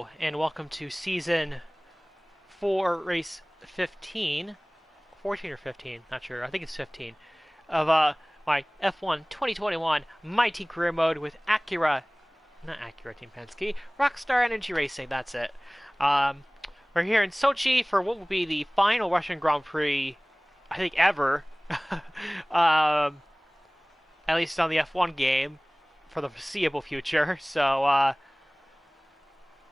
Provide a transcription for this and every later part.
Hello, and welcome to Season 4, Race 15. 14 or 15, not sure. I think it's 15. Of my F1 2021 Mighty Career Mode with Acura, not Acura Team Penske, Rockstar Energy Racing, that's it. We're here in Sochi for what will be the final Russian Grand Prix, I think, ever. At least on the F1 game, for the foreseeable future, so,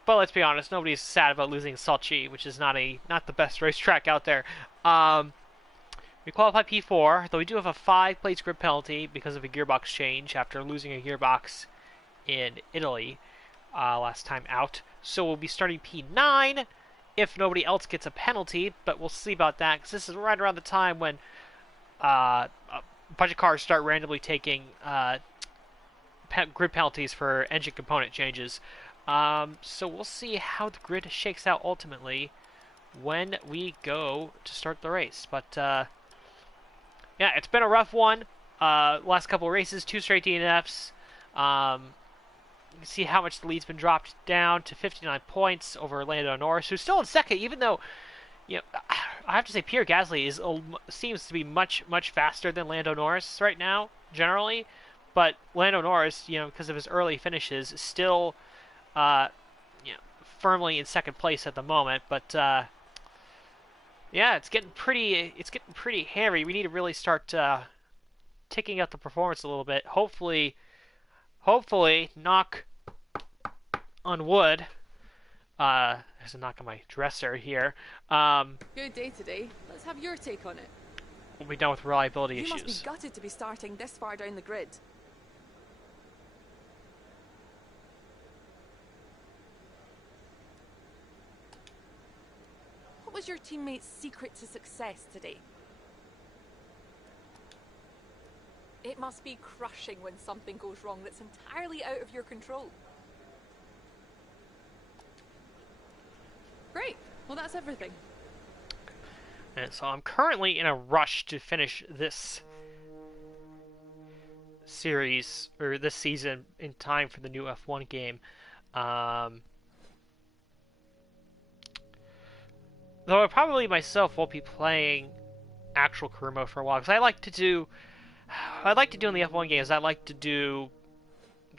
but let's be honest, nobody's sad about losing Sochi, which is not the best racetrack out there. We qualified P4, though we do have a 5-place grid penalty because of a gearbox change after losing a gearbox in Italy last time out. So we'll be starting P9 if nobody else gets a penalty, but we'll see about that because this is right around the time when a bunch of cars start randomly taking grid penalties for engine component changes. So we'll see how the grid shakes out ultimately when we go to start the race. But yeah, it's been a rough one. Last couple of races, 2 straight DNFs. You can see how much the lead's been dropped down to 59 points over Lando Norris, who's still in second, even though, you know, I have to say Pierre Gasly seems to be much faster than Lando Norris right now, generally. But Lando Norris, because of his early finishes, is still firmly in second place at the moment. But yeah, it's getting pretty hairy. We need to really start ticking up the performance a little bit. Hopefully, knock on wood. There's a knock on my dresser here. Good day today. Let's have your take on it. We'll be done with reliability issues. You must be gutted to be starting this far down the grid. What was your teammate's secret to success today? It must be crushing when something goes wrong that's entirely out of your control. Great. Well, that's everything. And so I'm currently in a rush to finish this series, or this season, in time for the new F1 game. Though I probably myself won't be playing actual career mode for a while, because I like to do in the F1 games, I like to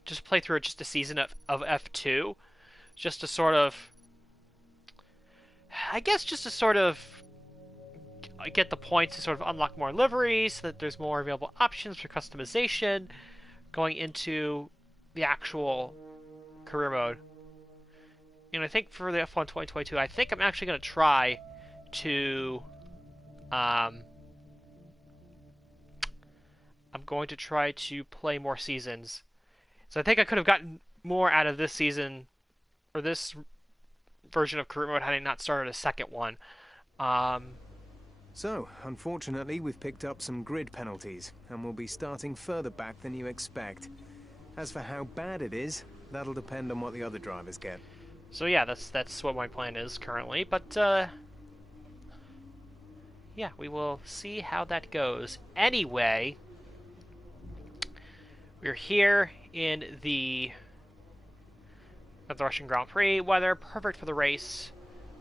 just play through just a season of F2, just to sort of, I guess, just to sort of get the points to sort of unlock more liveries, so that there's more available options for customization going into the actual career mode. And I think for the F1 2022, I think I'm actually going to try to I'm going to try to play more seasons. So I think I could have gotten more out of this season, or this version of career mode, had I not started a second one. So, unfortunately, we've picked up some grid penalties, and we'll be starting further back than you expect. As for how bad it is, that'll depend on what the other drivers get. So yeah, that's what my plan is currently, but yeah, we will see how that goes. Anyway, we're here in the Russian Grand Prix. Weather perfect for the race,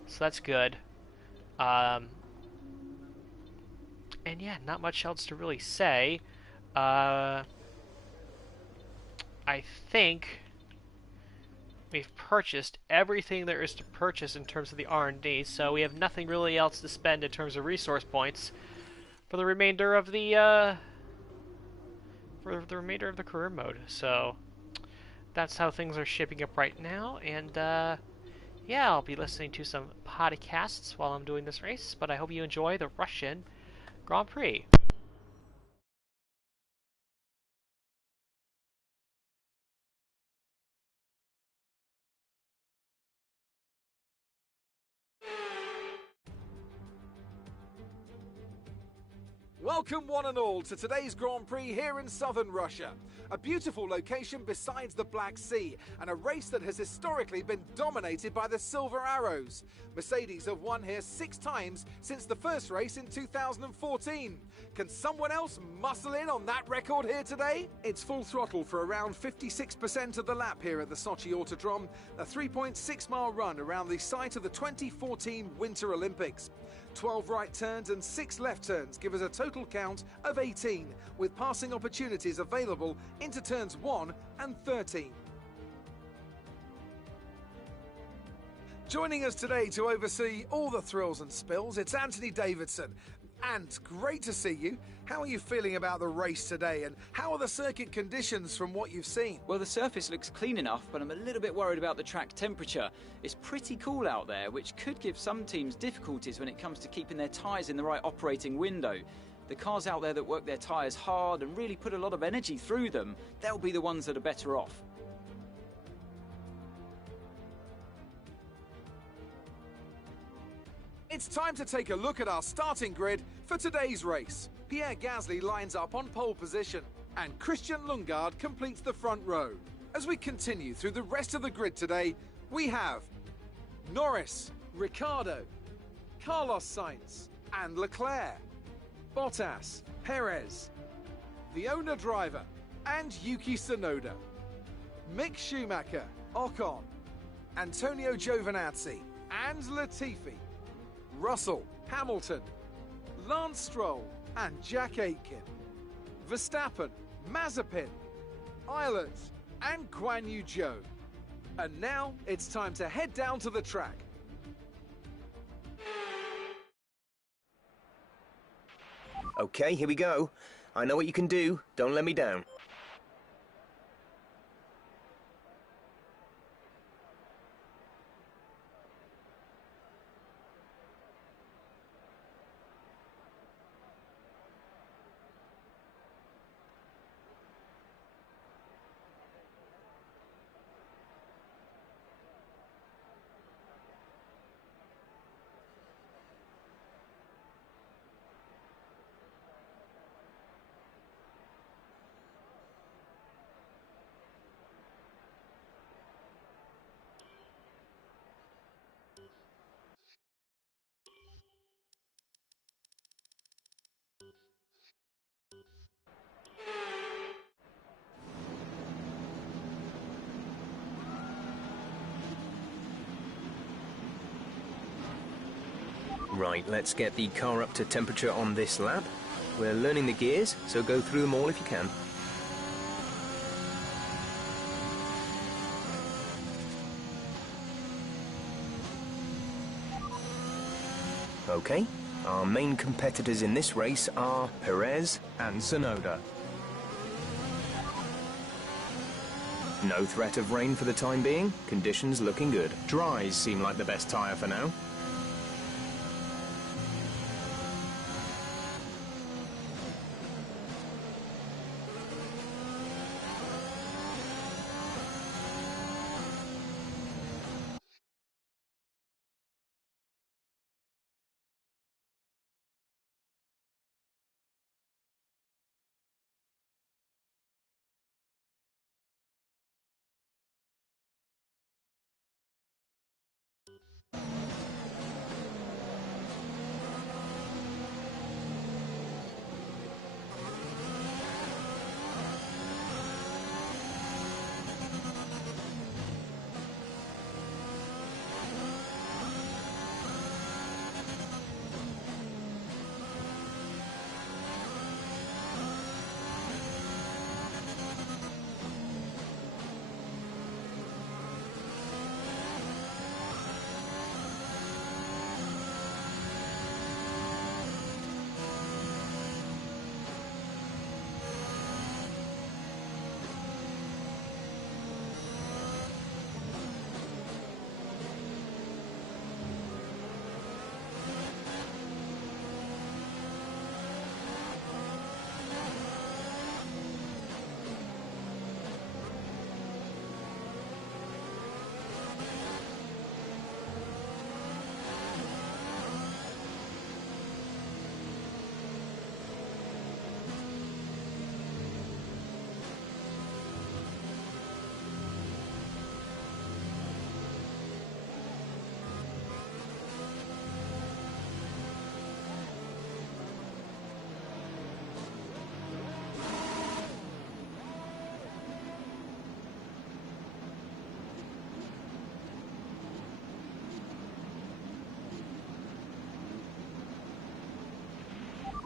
so that's good. And yeah, not much else to really say. I think we've purchased everything there is to purchase in terms of the R&D, so we have nothing really else to spend in terms of resource points for the remainder of the career mode. So that's how things are shaping up right now, and yeah, I'll be listening to some podcasts while I'm doing this race, but I hope you enjoy the Russian Grand Prix. Welcome one and all to today's Grand Prix here in southern Russia. A beautiful location besides the Black Sea and a race that has historically been dominated by the Silver Arrows. Mercedes have won here 6 times since the first race in 2014. Can someone else muscle in on that record here today? It's full throttle for around 56% of the lap here at the Sochi Autodrome, a 3.6 mile run around the site of the 2014 Winter Olympics. 12 right turns and 6 left turns give us a total count of 18, with passing opportunities available into turns 1 and 13. Joining us today to oversee all the thrills and spills, it's Anthony Davidson. And great to see you. How are you feeling about the race today, and how are the circuit conditions from what you've seen? Well, the surface looks clean enough, but I'm a little bit worried about the track temperature. It's pretty cool out there, which could give some teams difficulties when it comes to keeping their tyres in the right operating window. The cars out there that work their tyres hard and really put a lot of energy through them, they'll be the ones that are better off. It's time to take a look at our starting grid for today's race. Pierre Gasly lines up on pole position, and Christian Lundgaard completes the front row. As we continue through the rest of the grid today, we have Norris, Ricciardo, Carlos Sainz, and Leclerc, Bottas, Perez, the owner driver, and Yuki Tsunoda, Mick Schumacher, Ocon, Antonio Giovinazzi, and Latifi, Russell, Hamilton, Lance Stroll, and Jack Aitken, Verstappen, Mazepin, Eilert, and Guan Yu Zhou. And now it's time to head down to the track. Okay, here we go. I know what you can do. Don't let me down. Right, let's get the car up to temperature on this lap. We're learning the gears, so go through them all if you can. Okay, our main competitors in this race are Perez and Tsunoda. No threat of rain for the time being, conditions looking good. Dries seem like the best tyre for now.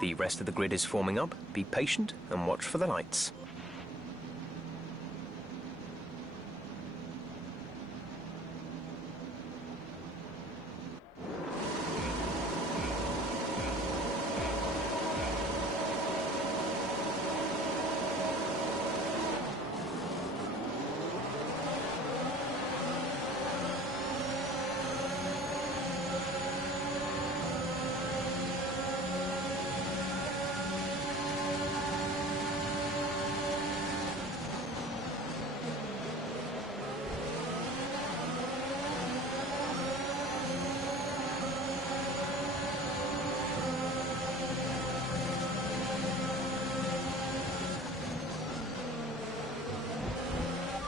The rest of the grid is forming up. Be patient and watch for the lights.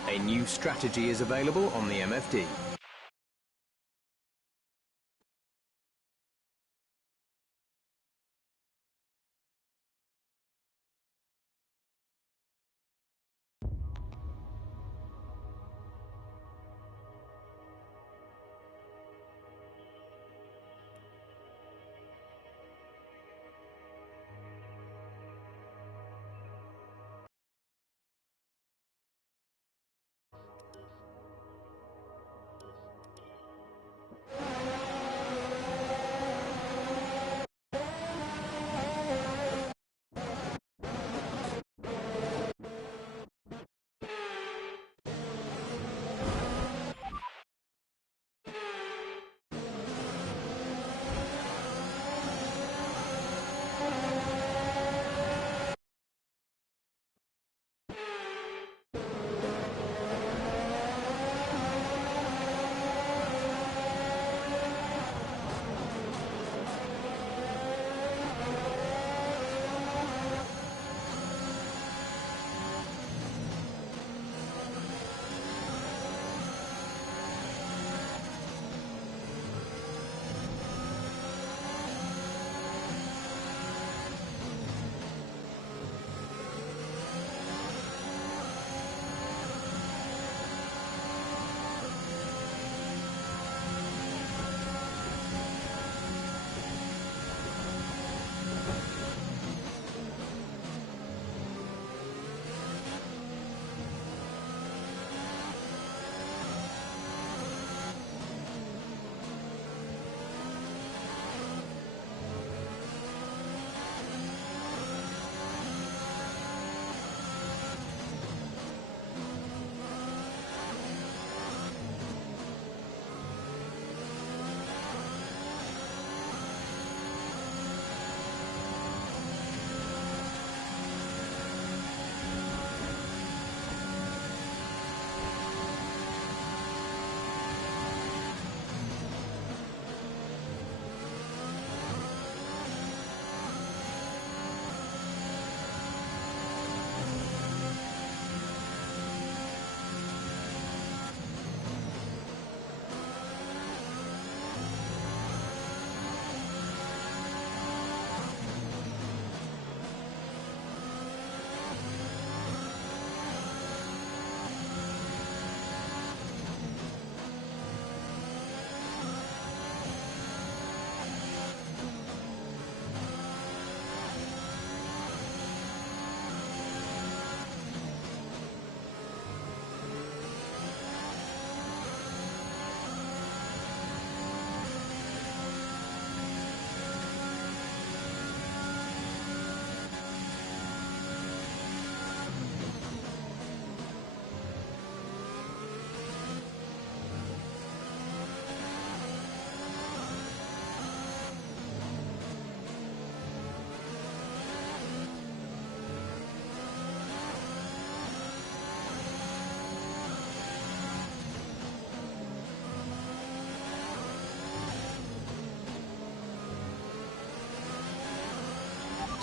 A new strategy is available on the MFD.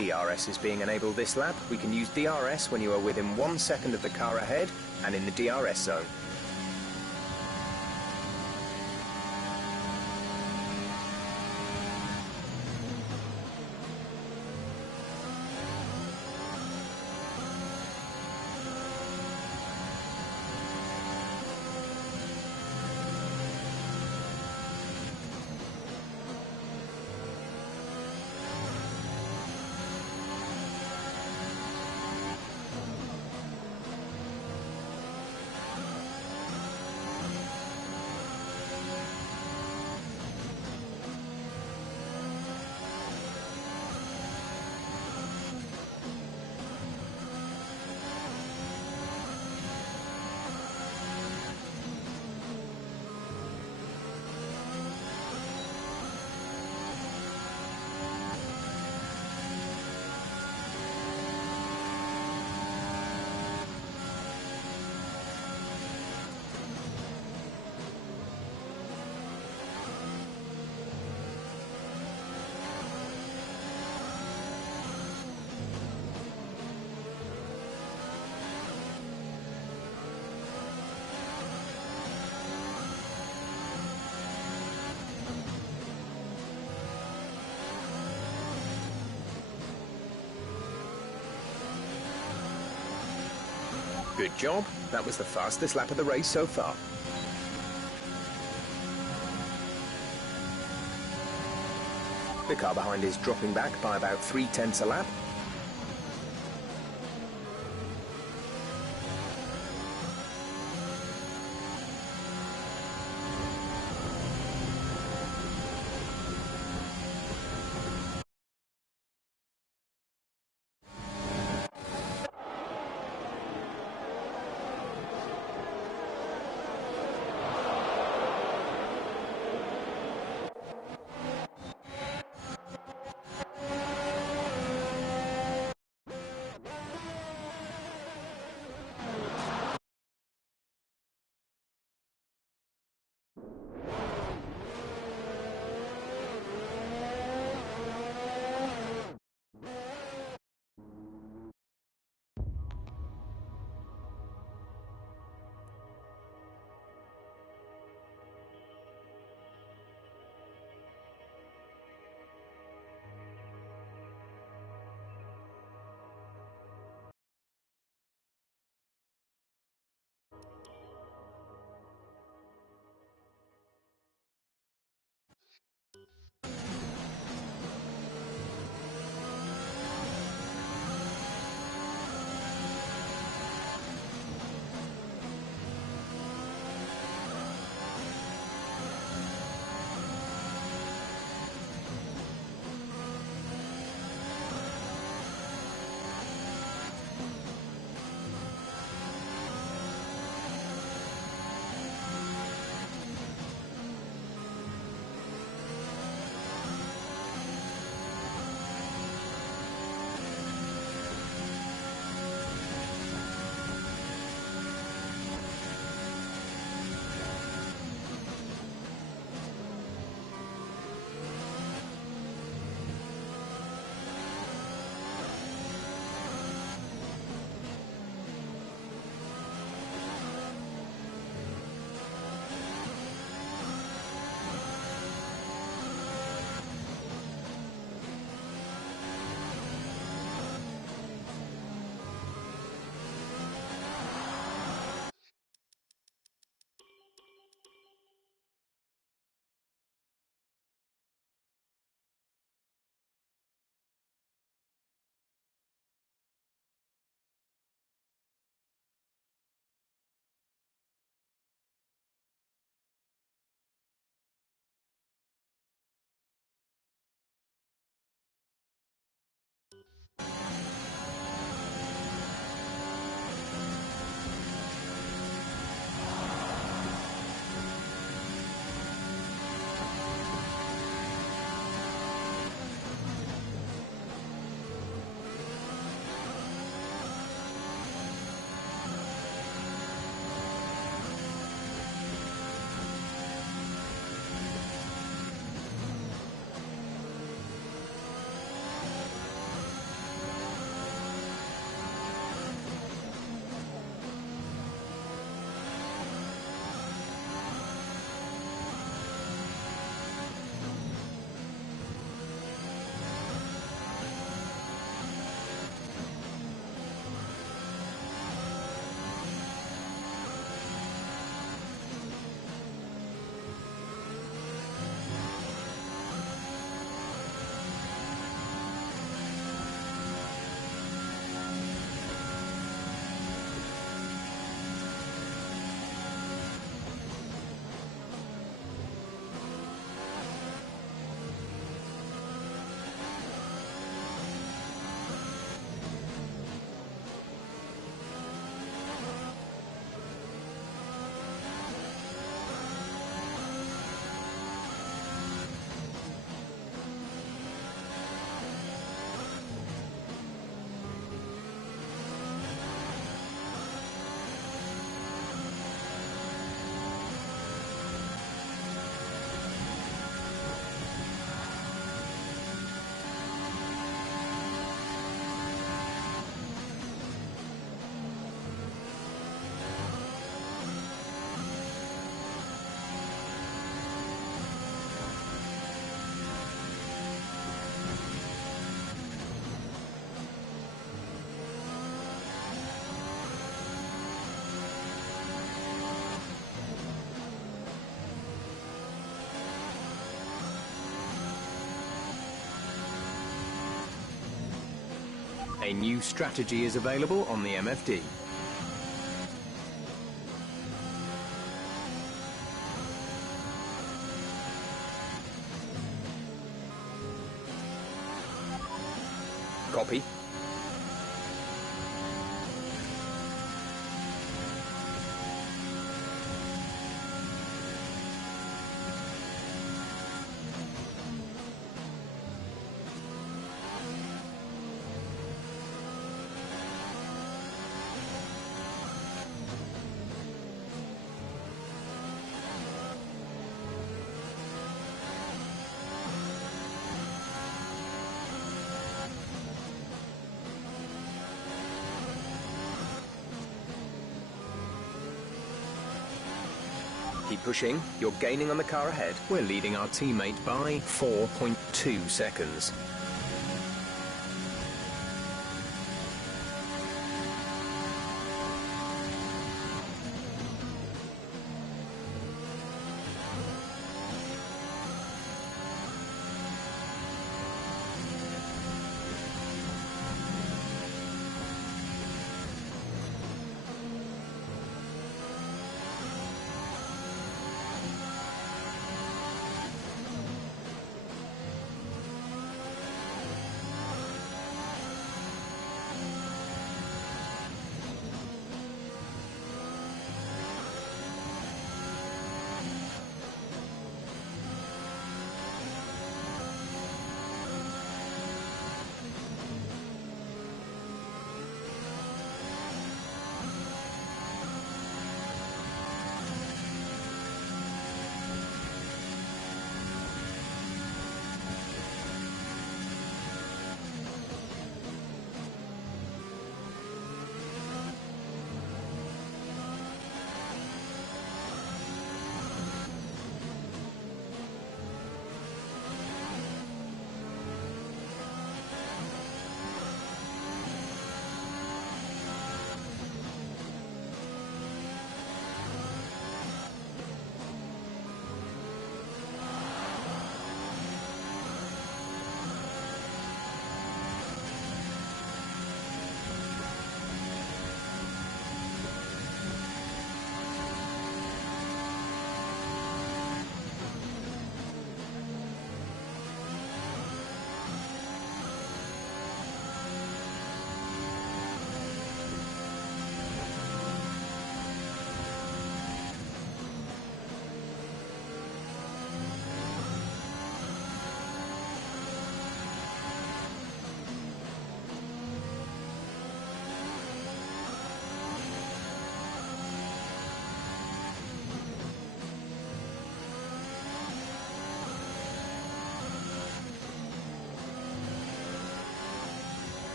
DRS is being enabled this lap. We can use DRS when you are within 1 second of the car ahead and in the DRS zone. Good job. That was the fastest lap of the race so far. The car behind is dropping back by about 0.3 a lap. A new strategy is available on the MFD. Copy. Keep pushing. You're gaining on the car ahead. We're leading our teammate by 4.2 seconds.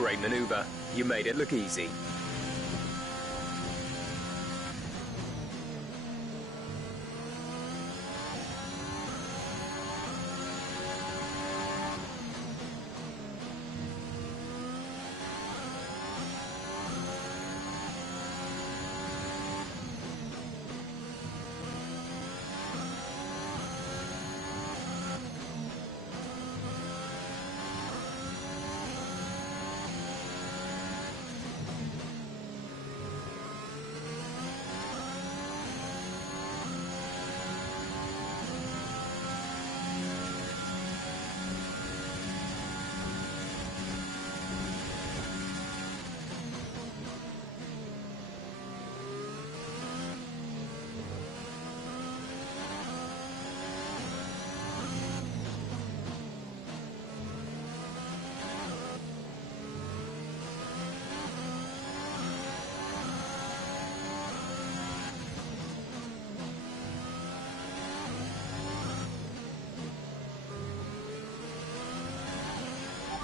Great maneuver. You made it look easy.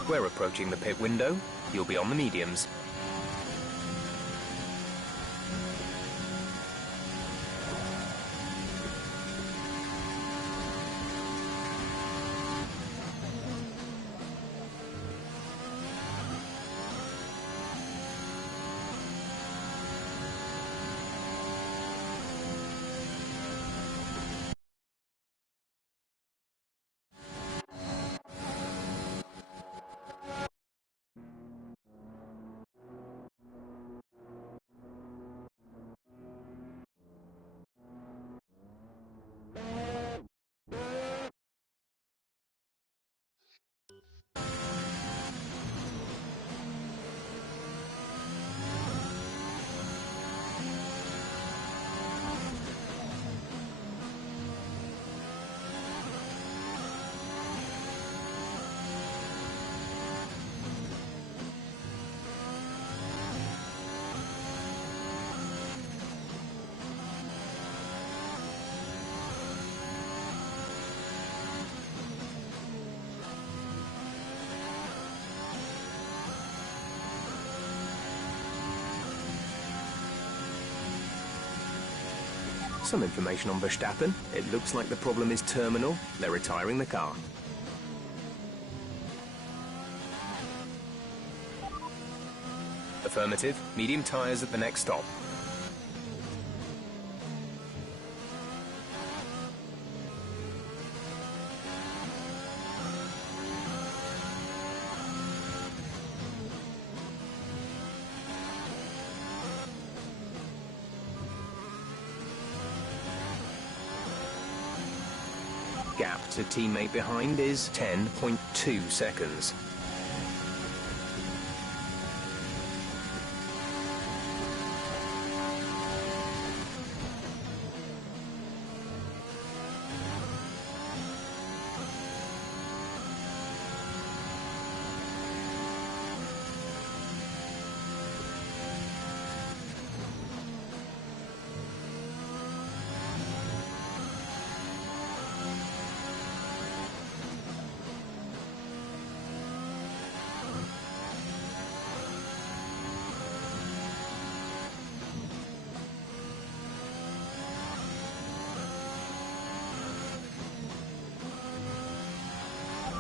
We're approaching the pit window. You'll be on the mediums. Some information on Verstappen. It looks like the problem is terminal. They're retiring the car. Affirmative. Medium tyres at the next stop. Gap to teammate behind is 10.2 seconds.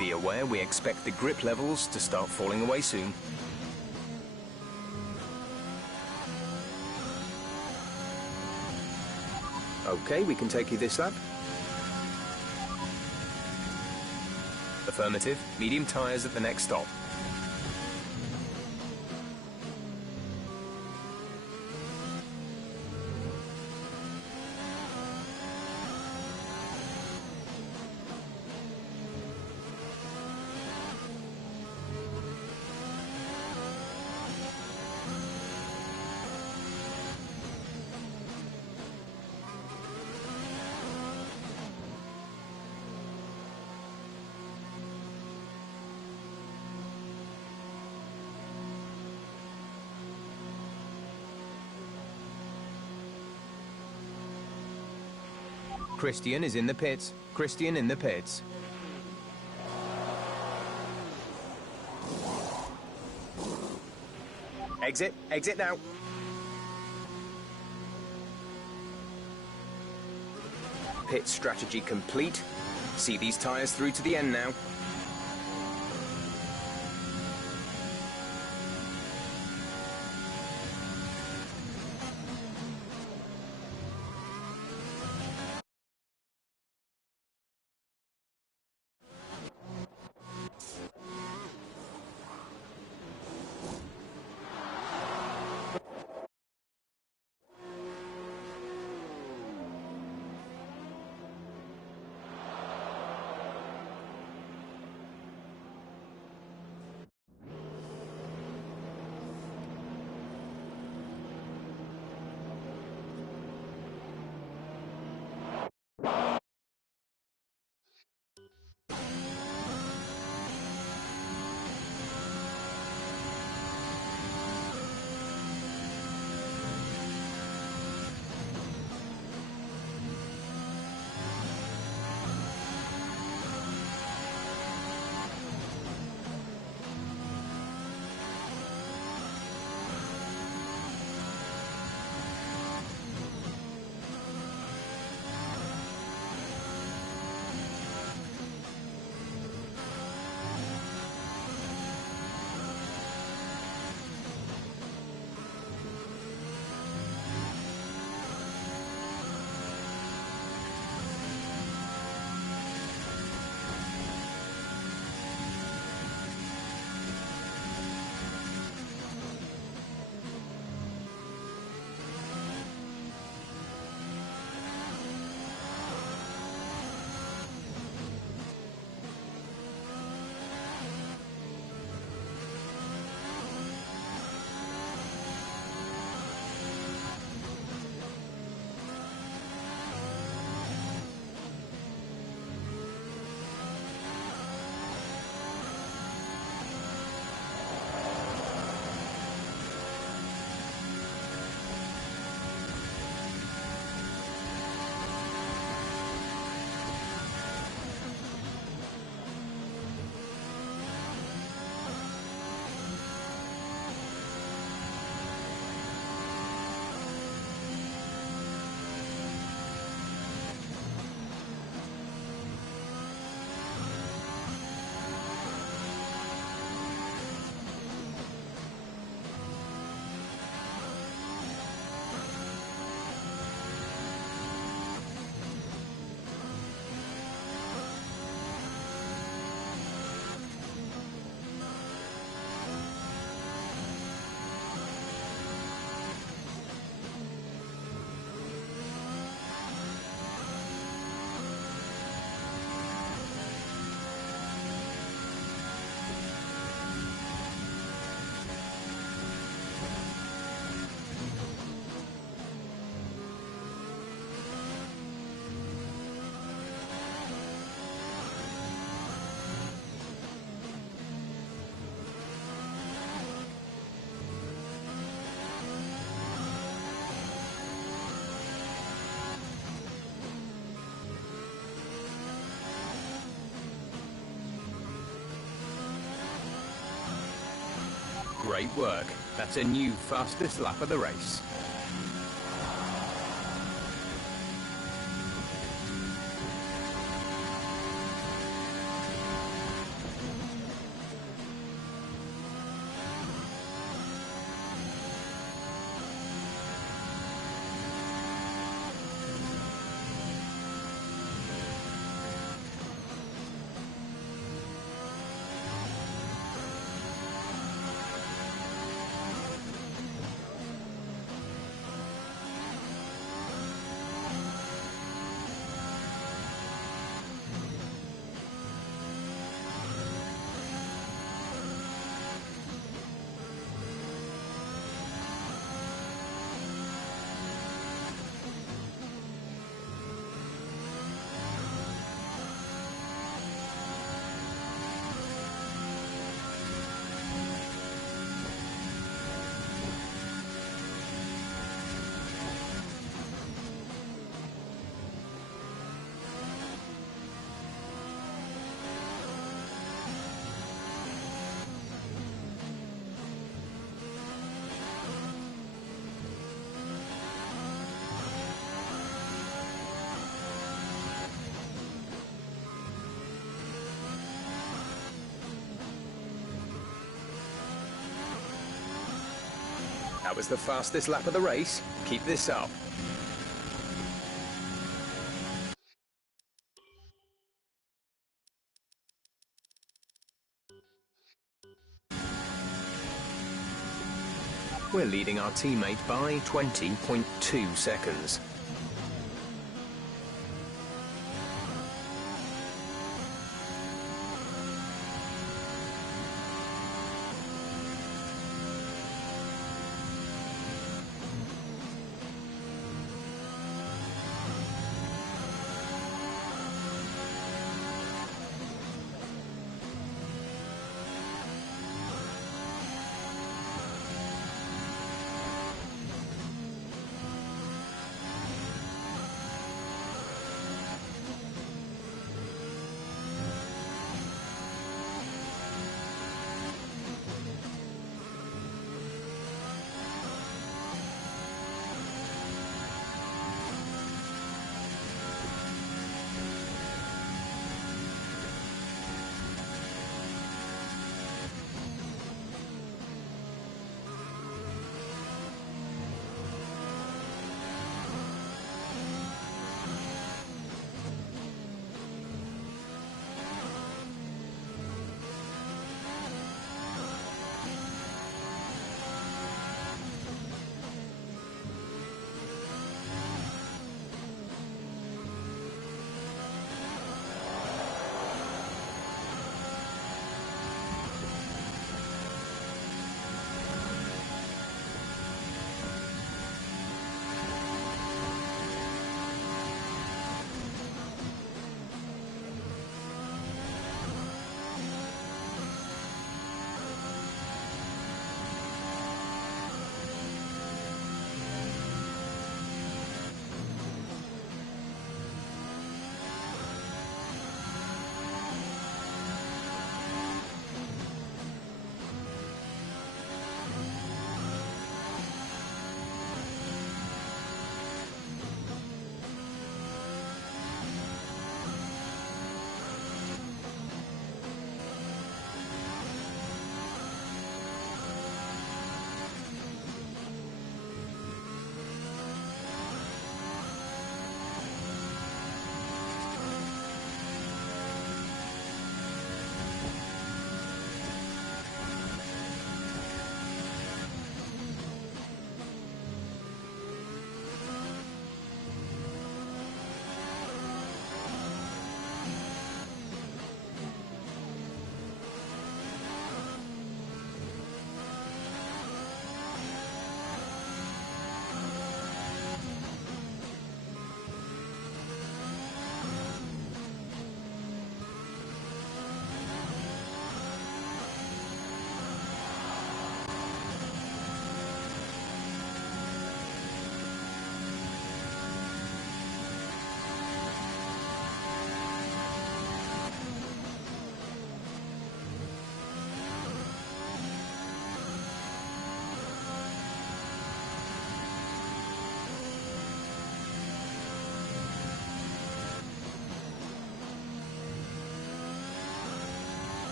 Be aware we expect the grip levels to start falling away soon. Okay, we can take you this lap. Affirmative. Medium tyres at the next stop. Christian is in the pits. Christian in the pits. Exit. Exit now. Pit strategy complete. See these tyres through to the end now. Great work. That's a new fastest lap of the race. That was the fastest lap of the race. Keep this up. We're leading our teammate by 20.2 seconds.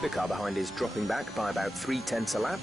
The car behind is dropping back by about 0.3 a lap.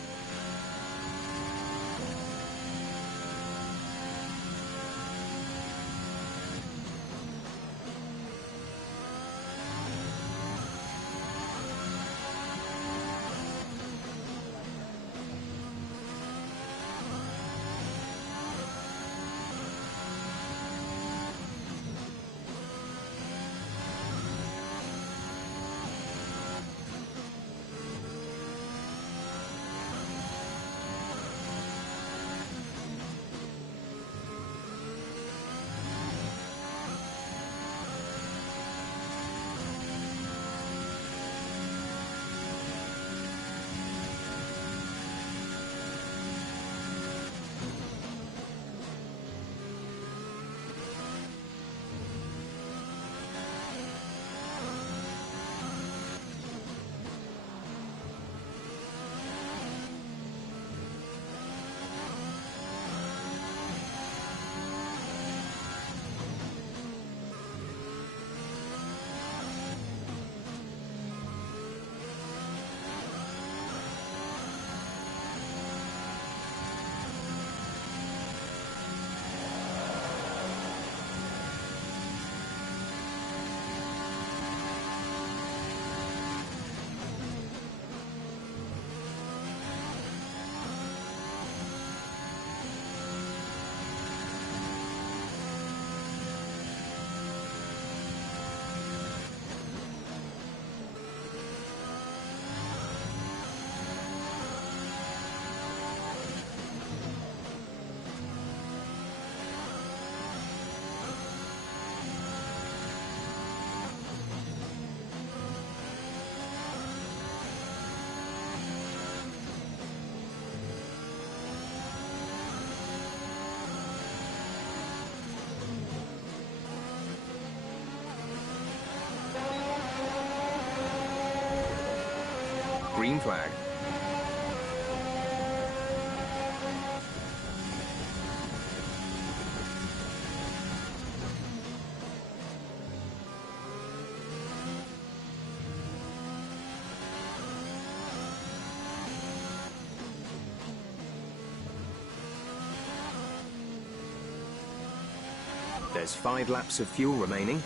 Green flag. There's 5 laps of fuel remaining.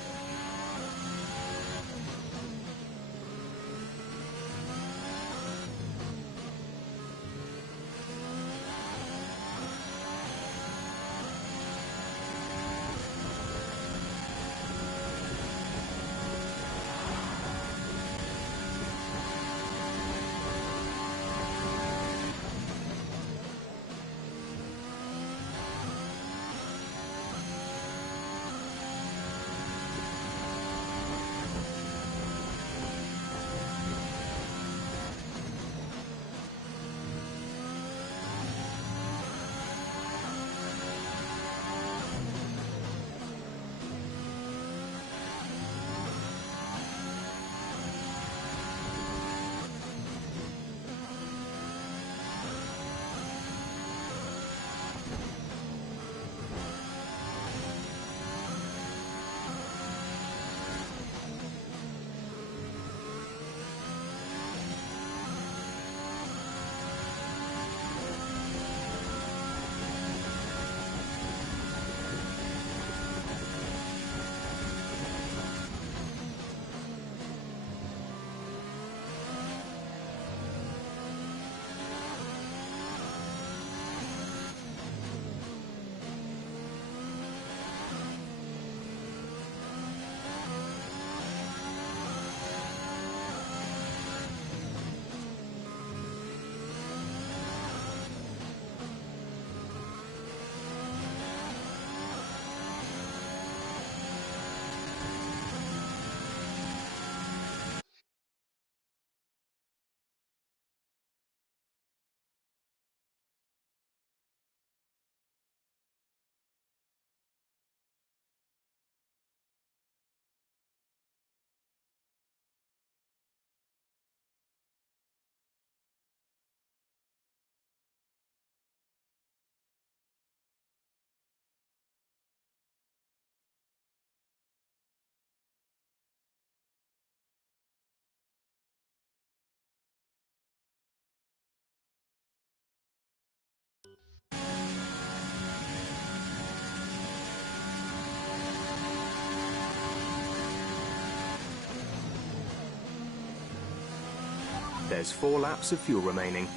There's 4 laps of fuel remaining.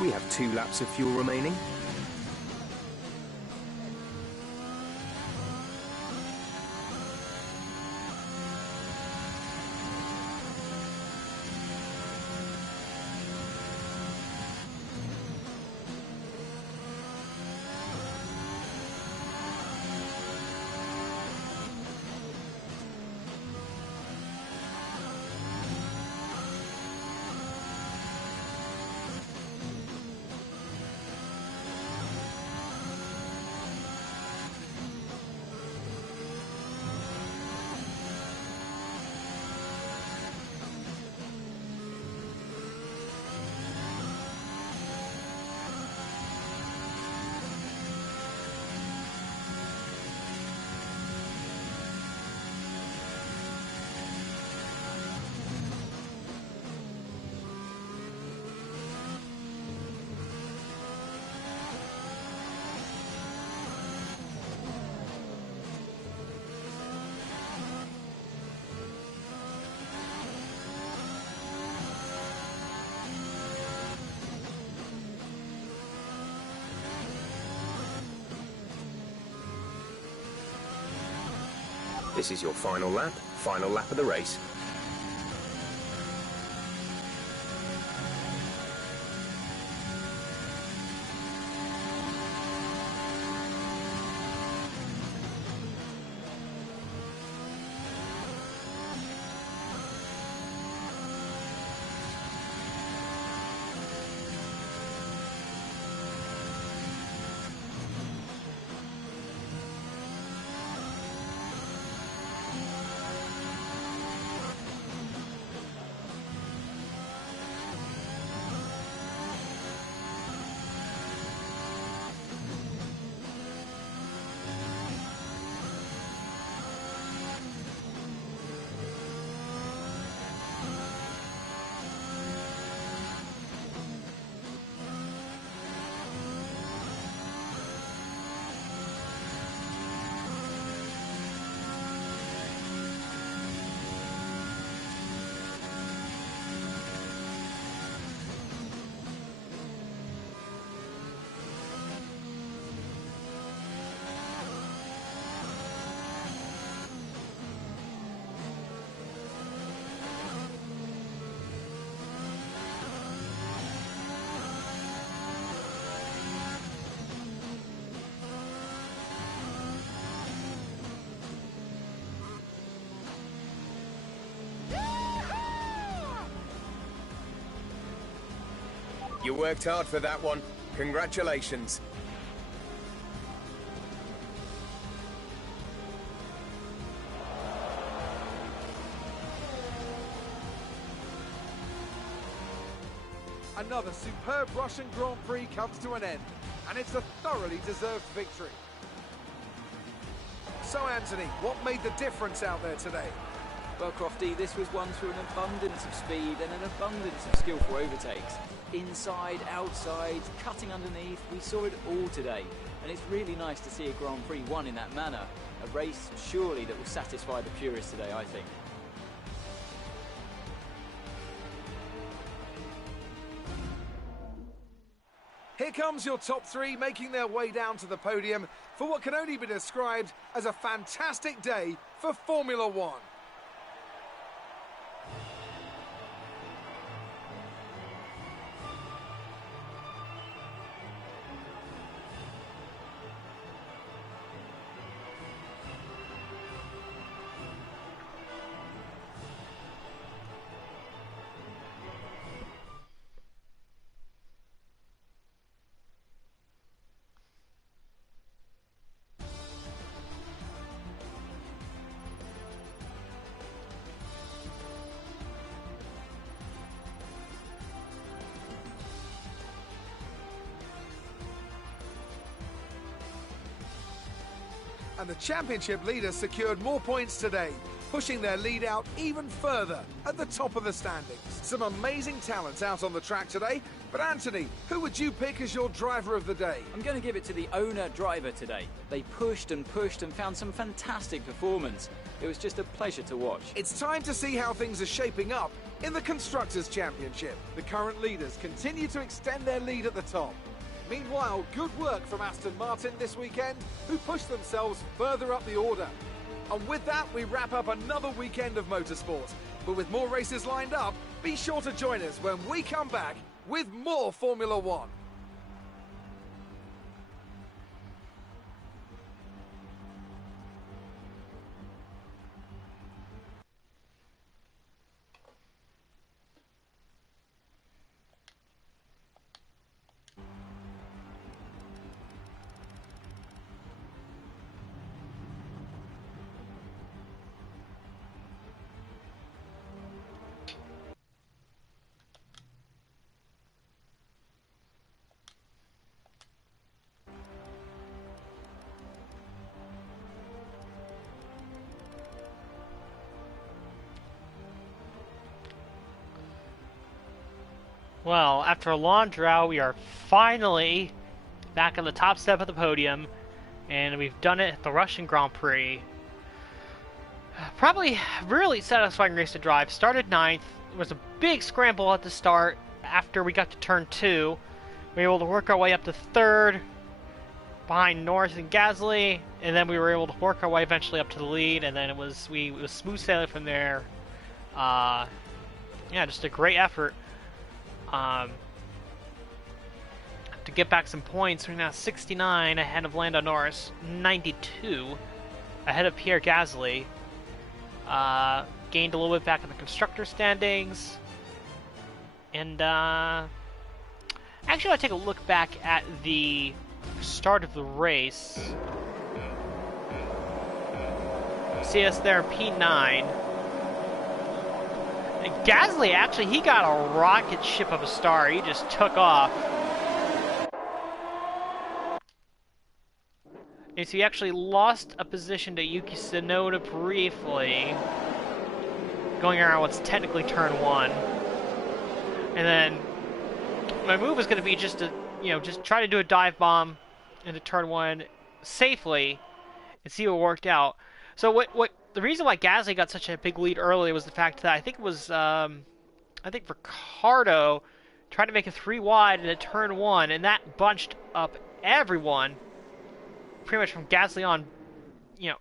We have 2 laps of fuel remaining. This is your final lap of the race. You worked hard for that one. Congratulations. Another superb Russian Grand Prix comes to an end, and it's a thoroughly deserved victory. So, Anthony, what made the difference out there today? Well, Crofty, this was one through an abundance of speed and an abundance of skillful overtakes. Inside, outside, cutting underneath, we saw it all today. And it's really nice to see a Grand Prix won in that manner. A race, surely, that will satisfy the purists today, I think. Here comes your top three making their way down to the podium for what can only be described as a fantastic day for Formula One. And the championship leaders secured more points today, pushing their lead out even further at the top of the standings. Some amazing talents out on the track today, but Anthony, who would you pick as your driver of the day? I'm going to give it to the owner-driver today. They pushed and found some fantastic performance. It was just a pleasure to watch. It's time to see how things are shaping up in the Constructors' Championship. The current leaders continue to extend their lead at the top. Meanwhile, good work from Aston Martin this weekend, who pushed themselves further up the order. And with that, we wrap up another weekend of motorsport. But with more races lined up, be sure to join us when we come back with more Formula One. Well, after a long drought, we are finally back on the top step of the podium, and we've done it at the Russian Grand Prix. Probably really satisfying race to drive. Started ninth. It was a big scramble at the start. After we got to turn 2, we were able to work our way up to third, behind Norris and Gasly, and then we were able to work our way eventually up to the lead, and then it was smooth sailing from there. Yeah, just a great effort. To get back some points, we're now 69 ahead of Lando Norris, 92 ahead of Pierre Gasly. Gained a little bit back in the constructor standings. And actually, I take a look back at the start of the race. See us there, P9. And Gasly, actually, he got a rocket ship of a start. He just took off. And so he actually lost a position to Yuki Tsunoda briefly, going around what's technically turn 1. And then my move was going to be just to, just try to do a dive bomb into turn 1 safely and see what worked out. So what the reason why Gasly got such a big lead early was the fact that I think it was Ricciardo tried to make a 3 wide into turn 1, and that bunched up everyone pretty much from Gasly on,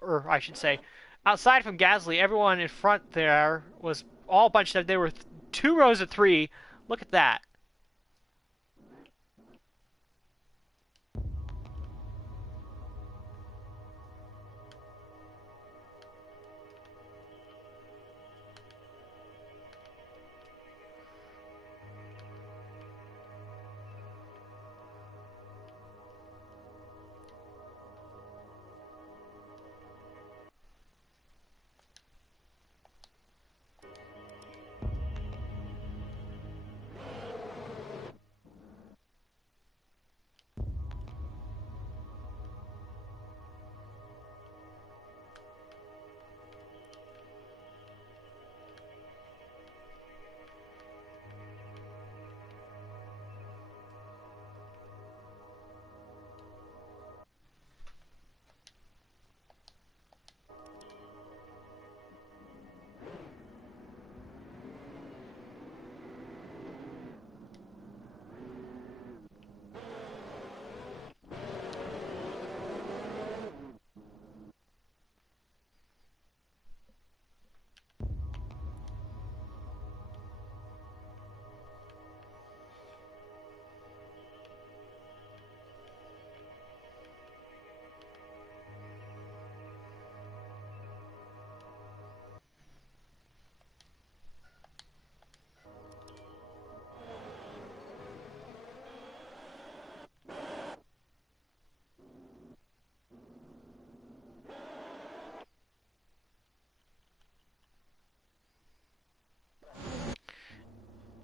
or I should say, outside from Gasly, everyone in front there was all bunched up. There were 2 rows of 3. Look at that.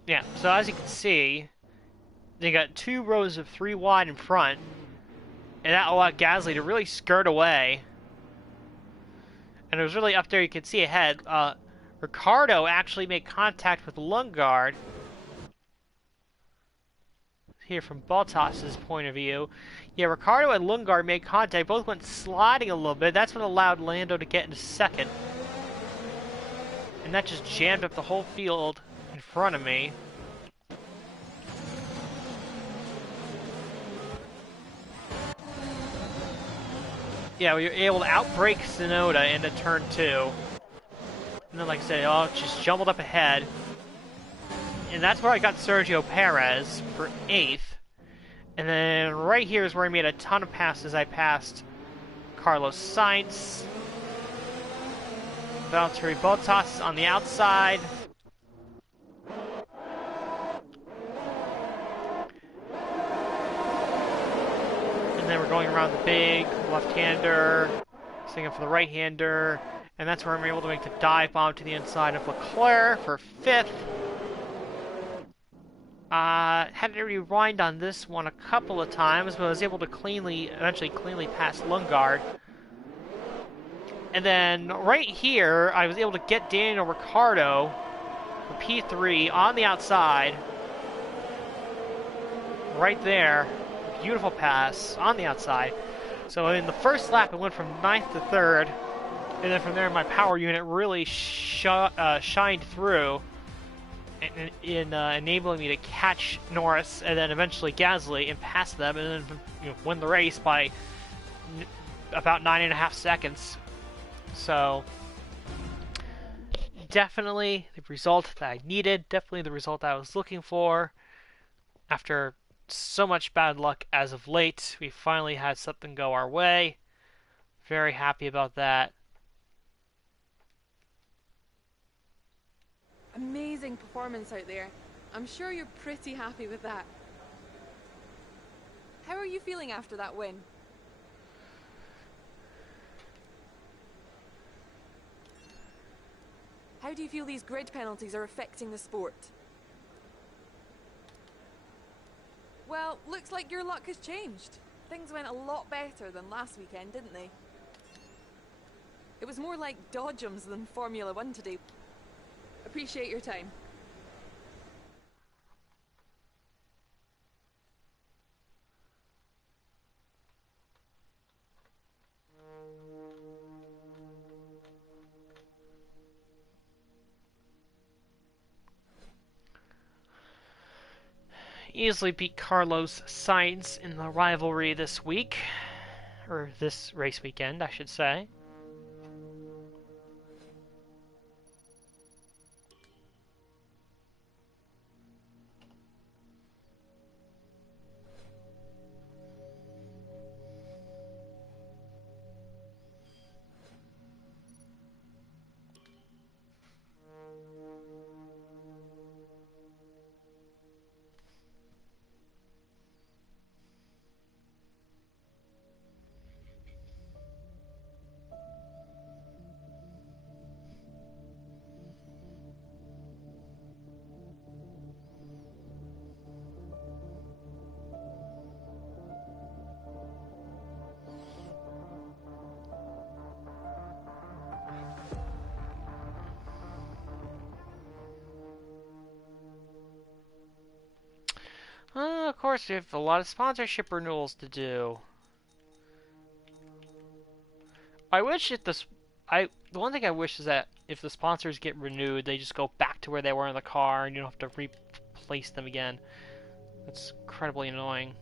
Yeah, so as you can see, they got 2 rows of 3 wide in front, and that allowed Gasly to really skirt away. And it was really up there, you could see ahead. Ricardo actually made contact with Lundgaard. Here from Bottas's point of view. Yeah, Ricardo and Lundgaard made contact. Both went sliding a little bit. That's what allowed Lando to get into second. And that just jammed up the whole field in front of me. Yeah, we were able to outbrake Tsunoda into turn 2. And then, like I said, it just jumbled up ahead. And that's where I got Sergio Perez for 8th. And then right here is where I made a ton of passes. I passed Carlos Sainz. Valtteri Bottas on the outside. And then we're going around the big left-hander, singing for the right-hander. And that's where I'm able to make the dive bomb to the inside of Leclerc for 5th. Had to rewind on this one a couple of times, but I was able to eventually cleanly pass Lundgaard. And then right here, I was able to get Daniel Ricciardo for P3 on the outside. Right there. Beautiful pass on the outside. So in the first lap, it went from 9th to 3rd. And then from there, my power unit really shined through in enabling me to catch Norris and then eventually Gasly and pass them and then win the race by about 9.5 seconds. So definitely the result that I needed, definitely the result I was looking for. After so much bad luck as of late, we finally had something go our way. Very happy about that. Amazing performance out there. I'm sure you're pretty happy with that. How are you feeling after that win? How do you feel these grid penalties are affecting the sport? Well, looks like your luck has changed. Things went a lot better than last weekend, didn't they? It was more like dodgems than Formula 1 today. Appreciate your time. Easily beat Carlos Sainz in the rivalry this week. Or this race weekend, I should say. Of course, we have a lot of sponsorship renewals to do. I wish the one thing I wish is that if the sponsors get renewed, they just go back to where they were in the car, and you don't have to replace them again. That's incredibly annoying.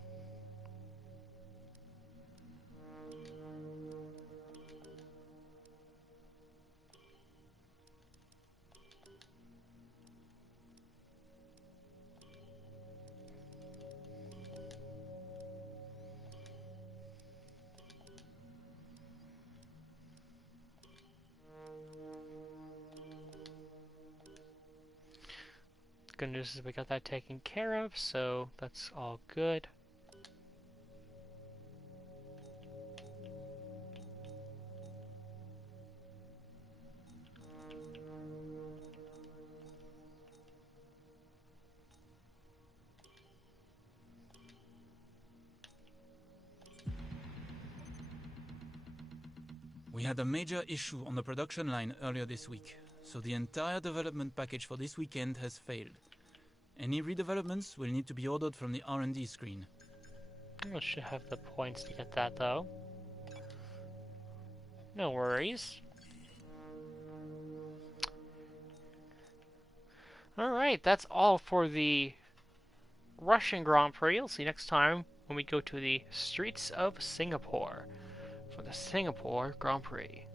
Good news is we got that taken care of, so that's all good. We had a major issue on the production line earlier this week, so the entire development package for this weekend has failed. Any redevelopments will need to be ordered from the R&D screen. I should have the points to get that, though. No worries. Alright, that's all for the Russian Grand Prix. I'll see you next time when we go to the streets of Singapore for the Singapore Grand Prix.